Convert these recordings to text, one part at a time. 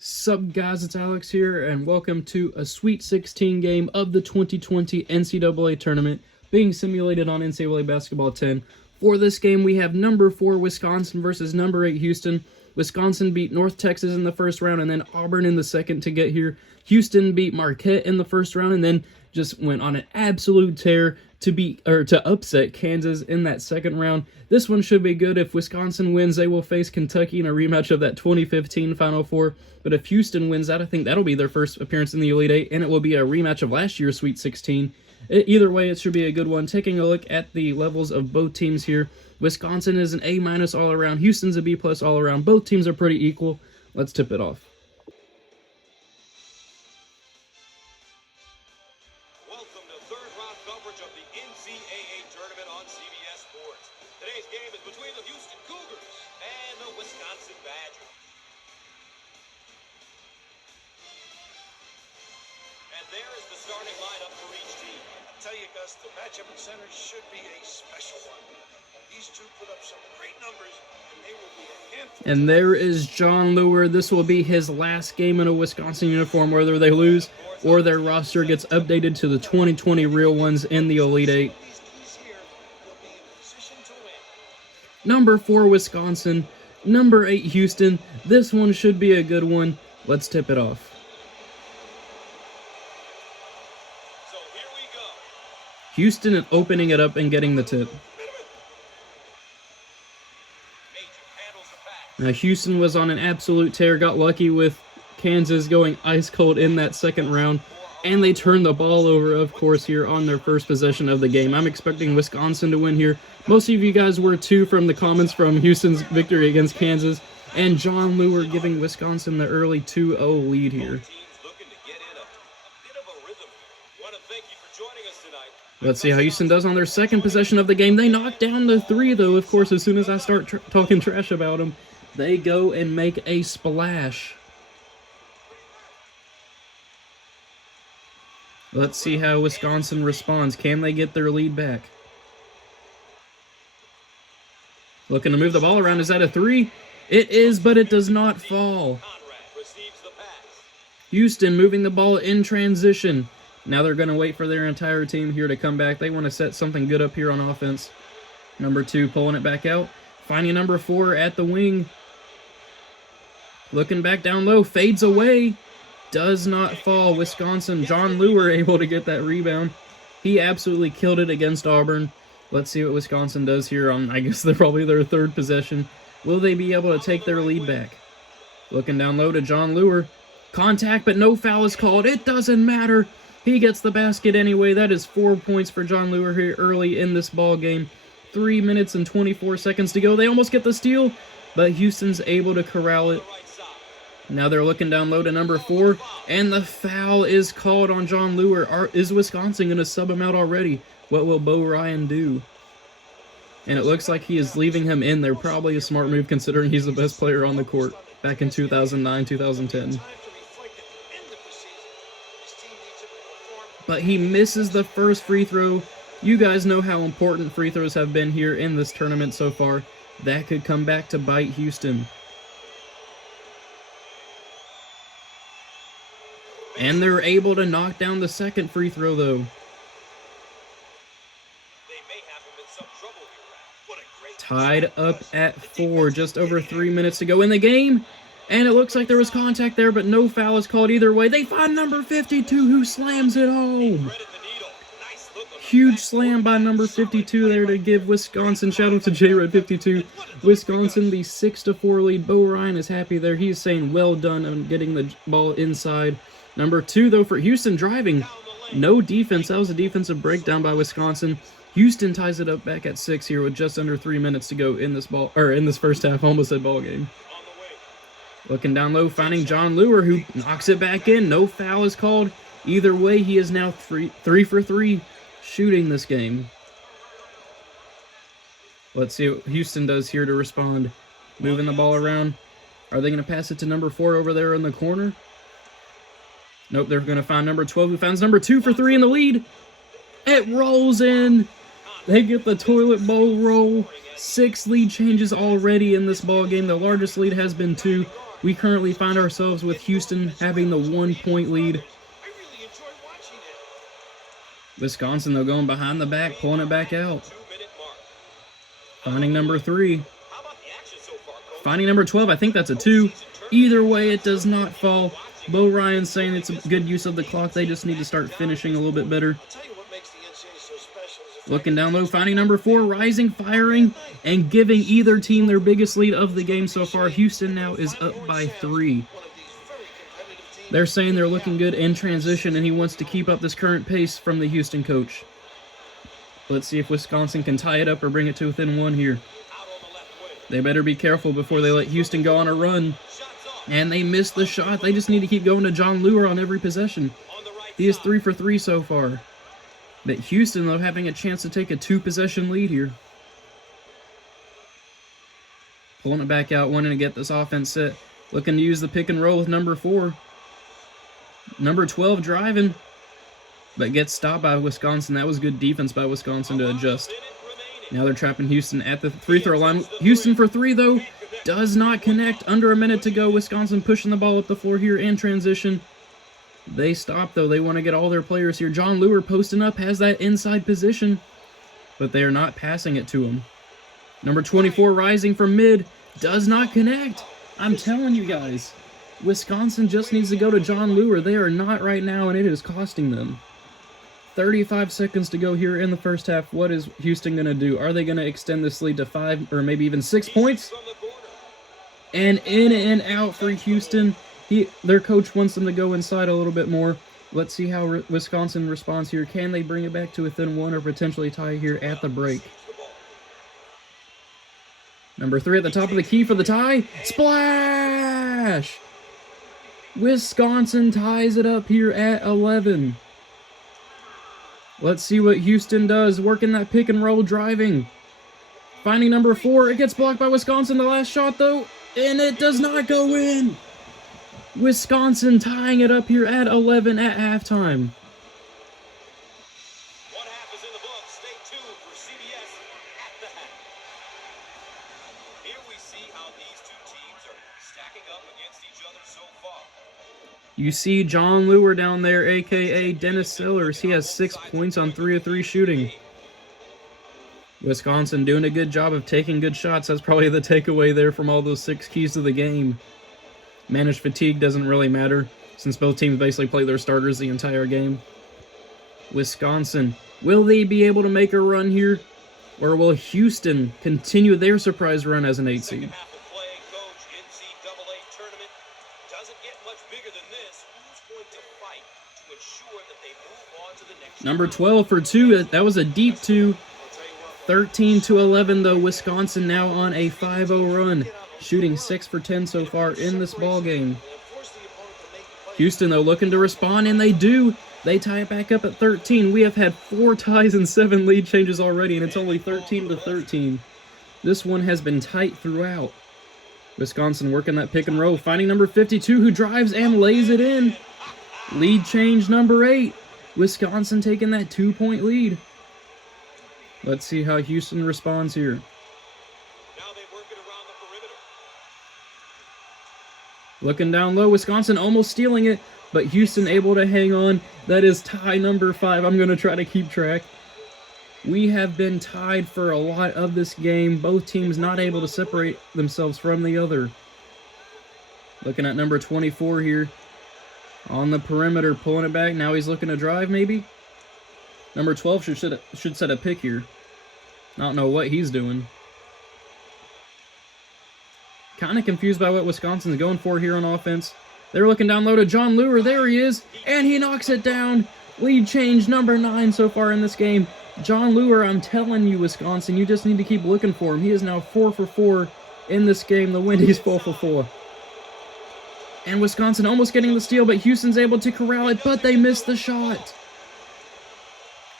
Sup guys, it's Alex here, and welcome to a Sweet 16 game of the 2020 NCAA tournament being simulated on NCAA Basketball 10. For this game, we have number 4 Wisconsin versus number 8 Houston. Wisconsin beat North Texas in the first round and then Auburn in the second to get here. Houston beat Marquette in the first round and then just went on an absolute tear to upset Kansas in that second round. This one should be good. If Wisconsin wins, they will face Kentucky in a rematch of that 2015 Final Four. But if Houston wins that, I think that'll be their first appearance in the Elite Eight, and it will be a rematch of last year's Sweet 16. Either way, it should be a good one. Taking a look at the levels of both teams here, Wisconsin is an A- all around. Houston's a B+ all around. Both teams are pretty equal. Let's tip it off. Welcome to third round coverage of the NCAA tournament on CBS Sports. Today's game is between the Houston Cougars and the Wisconsin Badgers. And there is the starting lineup for each team. I'll tell you, Gus, the matchup at center should be a special one. These two put up some great numbers, and they will be a handful. And there is Jon Leuer. This will be his last game in a Wisconsin uniform, whether they lose or their roster gets updated to the 2020 real ones in the Elite Eight. Number 4 Wisconsin, number 8 Houston. This one should be a good one. Let's tip it off. So here we go. Houston opening it up and getting the tip. Now, Houston was on an absolute tear, got lucky with Kansas going ice cold in that second round, and they turned the ball over, of course, here on their first possession of the game. I'm expecting Wisconsin to win here. Most of you guys were too from the comments from Houston's victory against Kansas, and Jon Leuer giving Wisconsin the early 2-0 lead here. Let's see how Houston does on their second possession of the game. They knock down the 3, though, of course, as soon as I start talking trash about them. They go and make a splash. Let's see how Wisconsin responds. Can they get their lead back? Looking to move the ball around. Is that a 3? It is, but it does not fall. Houston moving the ball in transition. Now they're going to wait for their entire team here to come back. They want to set something good up here on offense. Number 2 pulling it back out. Finding number 4 at the wing. Looking back down low. Fades away. Does not fall. Wisconsin. Jon Leuer able to get that rebound. He absolutely killed it against Auburn. Let's see what Wisconsin does here on, I guess, they're probably their third possession. Will they be able to take their lead back? Looking down low to Jon Leuer. Contact, but no foul is called. It doesn't matter. He gets the basket anyway. That is 4 points for Jon Leuer here early in this ball game. 3 minutes and 24 seconds to go. They almost get the steal, but Houston's able to corral it. Now they're looking down low to number 4, and the foul is called on Jon Leuer. Is Wisconsin going to sub him out already? What will Bo Ryan do? And it looks like he is leaving him in there. Probably a smart move considering he's the best player on the court back in 2009, 2010. But he misses the first free throw. You guys know how important free throws have been here in this tournament so far. That could come back to bite Houston. And they're able to knock down the second free throw, though. Tied up at 4, just over 3 minutes to go in the game. And it looks like there was contact there, but no foul is called either way. They find number 52, who slams it home. Huge slam by number 52 there to give Wisconsin. Shout out to JRed52. Wisconsin, the 6-4 lead. Bo Ryan is happy there. He's saying well done on getting the ball inside. Number 2, though, for Houston driving. No defense. That was a defensive breakdown by Wisconsin. Houston ties it up back at 6 here with just under 3 minutes to go in this first half. Almost said ball game. Looking down low, finding Jon Leuer, who knocks it back in. No foul is called. Either way, he is now 3 for 3 shooting this game. Let's see what Houston does here to respond. Moving the ball around. Are they going to pass it to number 4 over there in the corner? Nope, they're going to find number 12, who finds number 2 for 3 in the lead. It rolls in. They get the toilet bowl roll. 6 lead changes already in this ball game. The largest lead has been 2. We currently find ourselves with Houston having the 1-point lead. I really enjoy watching it. Wisconsin, though, going behind the back, pulling it back out. 2-minute mark. Finding number 3. How about the action so far, Coach? Finding number 12, I think that's a 2. Either way, it does not fall. Bo Ryan's saying it's a good use of the clock. They just need to start finishing a little bit better. I'll tell you what makes the NCAA so special is the Looking down low, finding number 4, rising, firing, and giving either team their biggest lead of the game so far. Houston now is up by 3. one of these very competitive teams. They're saying they're looking good in transition, and he wants to keep up this current pace from the Houston coach. Let's see if Wisconsin can tie it up or bring it to within 1 here. Out on the left wing. They better be careful before they let Houston go on a run. Shots off. And they missed the shot. They just need to keep going to Jon Leuer on every possession. On the right He is side. 3 for 3 so far. But Houston, though, having a chance to take a 2-possession lead here. Pulling it back out, wanting to get this offense set. Looking to use the pick and roll with number 4. Number 12 driving, but gets stopped by Wisconsin. That was good defense by Wisconsin to adjust. Minute remaining. Now they're trapping Houston at the free throw line. Houston for 3, though, does not connect. Under a minute to go. Wisconsin pushing the ball up the floor here in transition. They stop, though. They want to get all their players here. Jon Leuer posting up, has that inside position, but they are not passing it to him. Number 24 rising from mid, does not connect. I'm telling you guys, Wisconsin just needs to go to Jon Leuer. They are not right now, and it is costing them. 35 seconds to go here in the first half. What is Houston going to do? Are they going to extend this lead to 5 or maybe even 6 points? From the corner. And in and out for Houston. Their coach wants them to go inside a little bit more. Let's see how Wisconsin responds here. Can they bring it back to within 1 or potentially tie here at the break? Number 3 at the top of the key for the tie. Splash! Wisconsin ties it up here at 11. Let's see what Houston does. Working that pick and roll, driving. Finding number 4. It gets blocked by Wisconsin. The last shot, though, and it does not go in. Wisconsin tying it up here at 11 at halftime. One half is in the books. Stay tuned for CBS at the half. Here we see how these two teams are stacking up against each other so far. You see Jon Leuer down there, a.k.a. Dennis Sellers. He has 6 points on 3 of 3 shooting. Wisconsin doing a good job of taking good shots. That's probably the takeaway there from all those 6 keys to the game. Managed fatigue doesn't really matter, since both teams basically play their starters the entire game. Wisconsin, will they be able to make a run here? Or will Houston continue their surprise run as an 8 seed? Second half of play, Coach. NCAA tournament doesn't get much bigger than this. Who's going to fight to ensure that they move on to the next Number 12 for 2. That was a deep 2. I'll tell you what, 13 to 11, though. Wisconsin now on a 5-0 run, shooting 6 for 10 so far in this ball game. force the opponent to make the play. Houston, though, looking to respond, and they do. They tie it back up at 13. We have had 4 ties and 7 lead changes already, and it's only 13 to 13. This one has been tight throughout. Wisconsin working that pick and roll, finding number 52, who drives and lays it in. Lead change number 8. Wisconsin taking that 2-point lead. Let's see how Houston responds here. Now they work it around the perimeter. Looking down low, Wisconsin almost stealing it, but Houston able to hang on. That is tie number 5. I'm going to try to keep track. We have been tied for a lot of this game. Both teams not able to separate themselves from the other. Looking at number 24 here. On the perimeter, pulling it back. Now he's looking to drive, maybe? Number 12 should set a pick here. I don't know what he's doing. Kind of confused by what Wisconsin's going for here on offense. They're looking down low to Jon Leuer. There he is. And he knocks it down. Lead change number 9 so far in this game. Jon Leuer, I'm telling you, Wisconsin, you just need to keep looking for him. He is now 4 for 4 in this game. The Windies 4 for 4. And Wisconsin almost getting the steal, but Houston's able to corral it, but they missed the shot.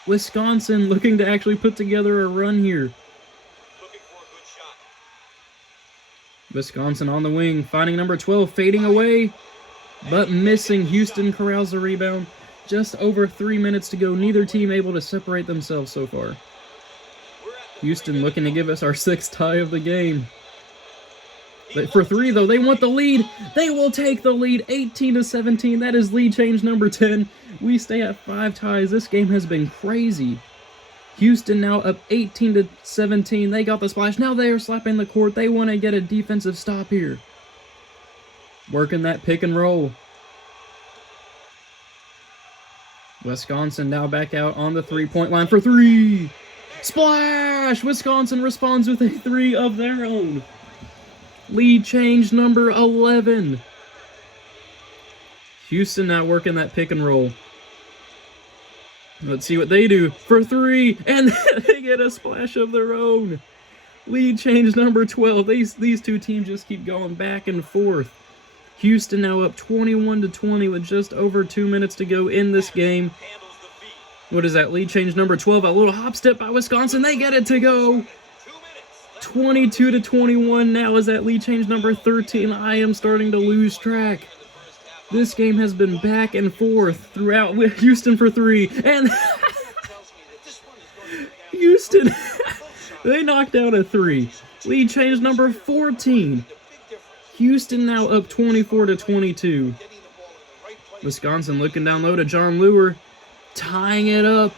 Wisconsin looking to actually put together a run here. Looking for a good shot. Wisconsin on the wing, finding number 12, fading away, but missing. Houston corrals the rebound. Just over 3 minutes to go. Neither team able to separate themselves so far. Houston looking to give us our 6th tie of the game. But for three, though, they want the lead. They will take the lead, 18-17. That is lead change number 10. We stay at 5 ties. This game has been crazy. Houston now up 18-17. They got the splash. Now they are slapping the court. They want to get a defensive stop here. Working that pick and roll. Wisconsin now back out on the three-point line for three. Splash! Wisconsin responds with a three of their own. Lead change number 11. Houston now working that pick and roll. Let's see what they do for three, and they get a splash of their own. Lead change number 12. These two teams just keep going back and forth. Houston now up 21-20 with just over 2 minutes to go in this game. What is that? Lead change number 12. A little hop step by Wisconsin. They get it to go. 22-21. Now is that lead change number 13. I am starting to lose track. This game has been back and forth throughout. Houston for three. And Houston, they knocked out a three. Lead change number 14. Houston now up 24-22. Wisconsin looking down low to Jon Leuer, tying it up.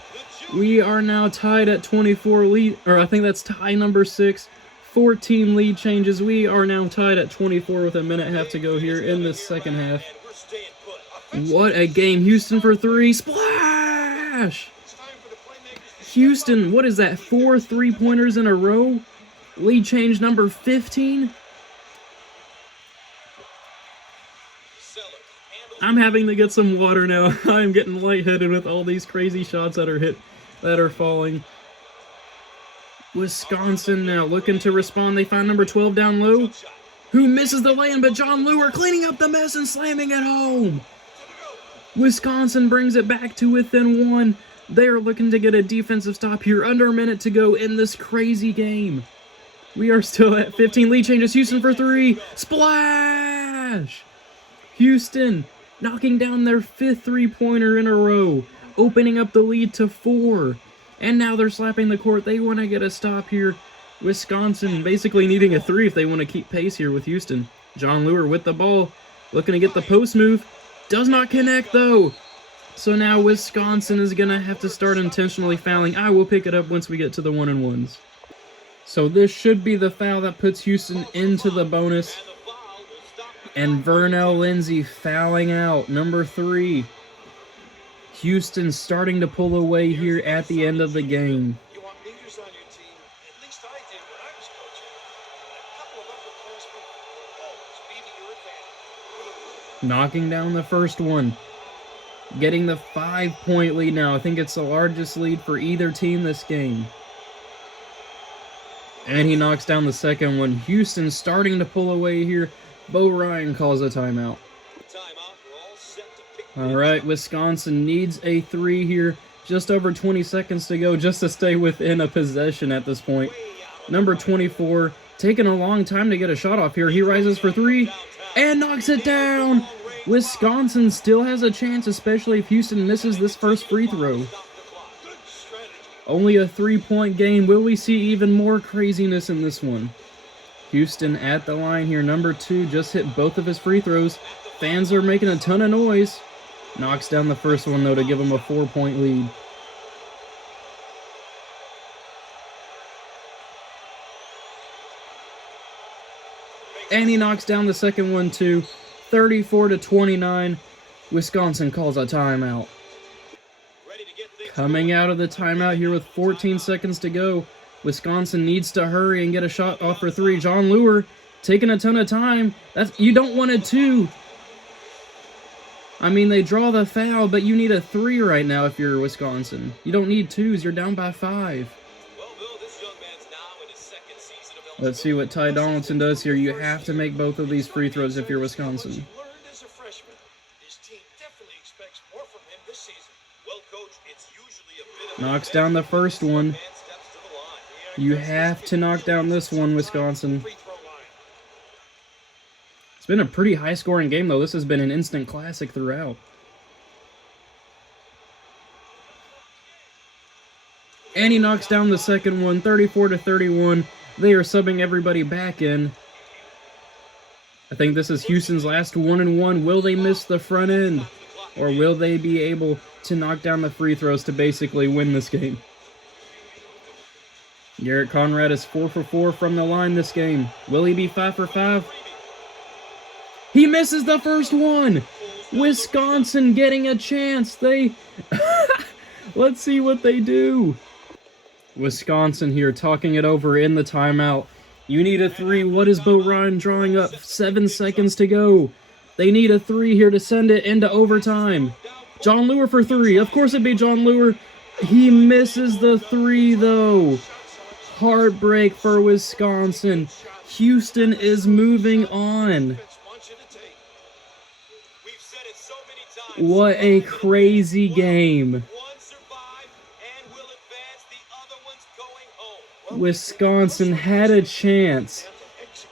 We are now tied at 24 lead, or I think that's tie number 6. 14 lead changes. We are now tied at 24 with a minute and a half to go here in the second half. What a game. Houston for three. Splash! Houston, what is that? 4 3-pointers in a row? Lead change number 15. I'm having to get some water now. I'm getting lightheaded with all these crazy shots that are falling. Wisconsin now looking to respond. They find number 12 down low, who misses the lay-in, but Jon Leuer cleaning up the mess and slamming it home. Wisconsin brings it back to within 1. They are looking to get a defensive stop here. Under a minute to go in this crazy game. We are still at 15 lead changes. Houston for three. Splash! Houston knocking down their 5th three-pointer in a row, opening up the lead to 4. And now they're slapping the court. They want to get a stop here. Wisconsin basically needing a 3 if they want to keep pace here with Houston. Jon Leuer with the ball, looking to get the post move. Does not connect, though. So now Wisconsin is going to have to start intentionally fouling. I will pick it up once we get to the 1-and-1s. So this should be the foul that puts Houston into the bonus. And Vernell Lindsay fouling out, number 3. Houston starting to pull away here at the end of the game. You want leaders on your team. At least I did when I was coaching. A couple of upperclassmen always be to your advantage. Knocking down the first one. Getting the 5-point lead now. I think it's the largest lead for either team this game. And he knocks down the second one. Houston starting to pull away here. Bo Ryan calls a timeout. All right, Wisconsin needs a 3 here. Just over 20 seconds to go just to stay within a possession at this point. Number 24, taking a long time to get a shot off here. He rises for 3 and knocks it down. Wisconsin still has a chance, especially if Houston misses this first free throw. Only a 3-point game. Will we see even more craziness in this one? Houston at the line here. Number 2 just hit both of his free throws. Fans are making a ton of noise. Knocks down the first one, though, to give him a 4-point lead. And he knocks down the second one, too. 34-29. Wisconsin calls a timeout. Coming out of the timeout here with 14 seconds to go. Wisconsin needs to hurry and get a shot off for 3. Jon Leuer taking a ton of time. You don't want a 2. I mean, they draw the foul, but you need a 3 right now if you're Wisconsin. You don't need 2s. You're down by 5. Let's see what Ty Donaldson does here. You have to make both of these free throws if you're Wisconsin. Knocks down the first one. You have to knock down this one, Wisconsin. It's been a pretty high-scoring game, though. This has been an instant classic throughout. And he knocks down the second one, 34-31. They are subbing everybody back in. I think this is Houston's last 1-1. Will they miss the front end? Or will they be able to knock down the free throws to basically win this game? Garrett Conrad is 4 for 4 from the line this game. Will he be 5 for 5? He misses the first one! Wisconsin getting a chance. They... Let's see what they do. Wisconsin here talking it over in the timeout. You need a 3. What is Bo Ryan drawing up? 7 seconds to go. They need a 3 here to send it into overtime. Jon Leuer for 3. Of course it'd be Jon Leuer. He misses the 3 though. Heartbreak for Wisconsin. Houston is moving on. What a crazy game. Wisconsin had a chance.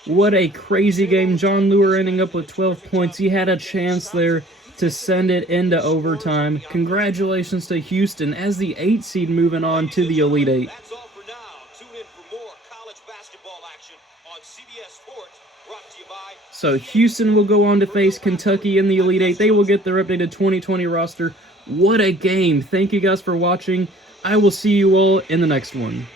What a crazy game. Jon Leuer ending up with 12 points. He had a chance there to send it into overtime. Congratulations to Houston as the 8 seed moving on to the Elite 8. That's all for now. Tune in for more college basketball action on CBS Sports, brought to you by... So Houston will go on to face Kentucky in the Elite 8. They will get their updated 2020 roster. What a game. Thank you guys for watching. I will see you all in the next one.